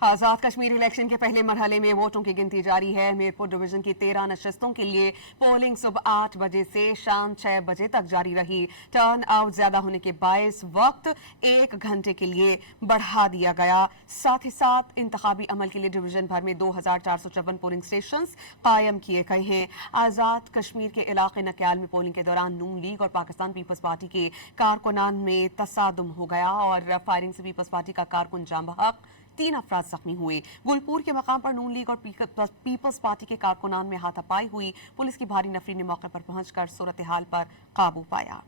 आजाद Kashmir election के पहले मरहले में वोटों की गिनती जारी है। मीरपुर डिवीजन की 13 नशस्तों के लिए पोलिंग सुबह 8 बजे से शाम 6 बजे तक जारी रही। टर्न आउट ज्यादा होने के बायस वक्त 1 घंटे के लिए बढ़ा दिया गया। साथ ही साथ इंतखाबी अमल के लिए डिवीजन भर में 2454 पोलिंग स्टेशंस कायम किए गए हैं। आजाद कश्मीर के इलाके नक्याल में पोलिंग के दौरान नून लीग और पाकिस्तान पीपल्स पार्टी के कारकुनान में तसादुम हो गया और फायरिंग से पीपल्स पार्टी का कारकुन जाँ बहक, 3 अफराद जख्मी हुए। गुलपुर के मकाम पर नून लीग और पीपल्स पार्टी के कारकुनान में हाथापाई हुई। पुलिस की भारी नफरी ने मौके पर पहुंचकर सूरत हाल पर काबू पाया।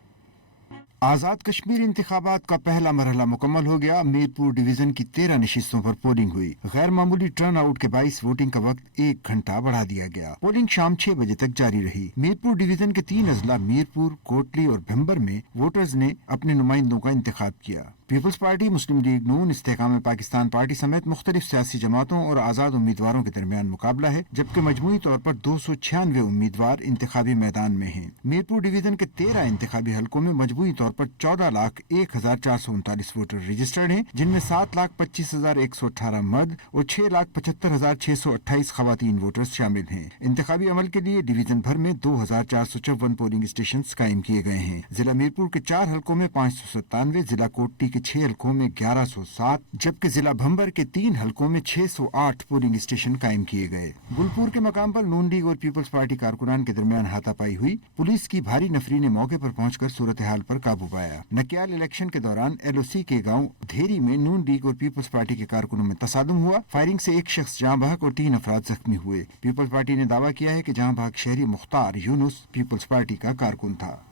आजाद कश्मीर इंतखाबात का पहला मरहला मुकम्मल हो गया। मीरपुर डिवीजन की 13 नशिस्तों पर पोलिंग हुई। गैर मामूली टर्न आउट के बाईस वोटिंग का वक्त 1 घंटा बढ़ा दिया गया। पोलिंग शाम 6 बजे तक जारी रही। मीरपुर डिवीजन के 3 अजला मीरपुर, कोटली और भिम्बर में वोटर्स ने अपने नुमाइंदों का इंतखाब किया। पीपल्स पार्टी, मुस्लिम लीग नून, इस्तेकाम पाकिस्तान पार्टी समेत मुख्तलिफ सियासी जमातों और आजाद उम्मीदवारों के दरमियान मुकाबला है, जबकि मजमूई तौर पर 296 उम्मीदवार इंतखाबी मैदान में हैं। मीरपुर डिवीजन के 13 इंतखाबी हलकों में मजमूई तौर पर 14,01,439 वोटर रजिस्टर्ड हैं, जिनमें 7,25,118 मर्द और 6,75,628 खवातीन वोटर्स शामिल हैं। इंतखाबी अमल के लिए डिवीजन भर में 2,454 पोलिंग स्टेशन कायम किए गए हैं। जिला मीरपुर के 4 हलकों में 597, जिला कोटली के 6 हलकों में 1107, जबकि जिला भंबर के 3 हलकों में 608 पोलिंग स्टेशन कायम किए गए। गुलपुर के मकाम पर नून लीग और पीपल्स पार्टी कारकुनान के दरमियान हाथापाई हुई। पुलिस की भारी नफरी ने मौके पर पहुंचकर सूरत हाल पर काबू पाया। नक्याल इलेक्शन के दौरान LOC के गांव धेरी में नून लीग और पीपल्स पार्टी के कारकुनों में तसादुम हुआ। फायरिंग से एक शख्स जाँ बहक और 3 अफराद जख्मी हुए। पीपल्स पार्टी ने दावा किया है कि जाँ बहक शहरी मुख्तार यूनुस पीपल्स पार्टी का कारकुन था।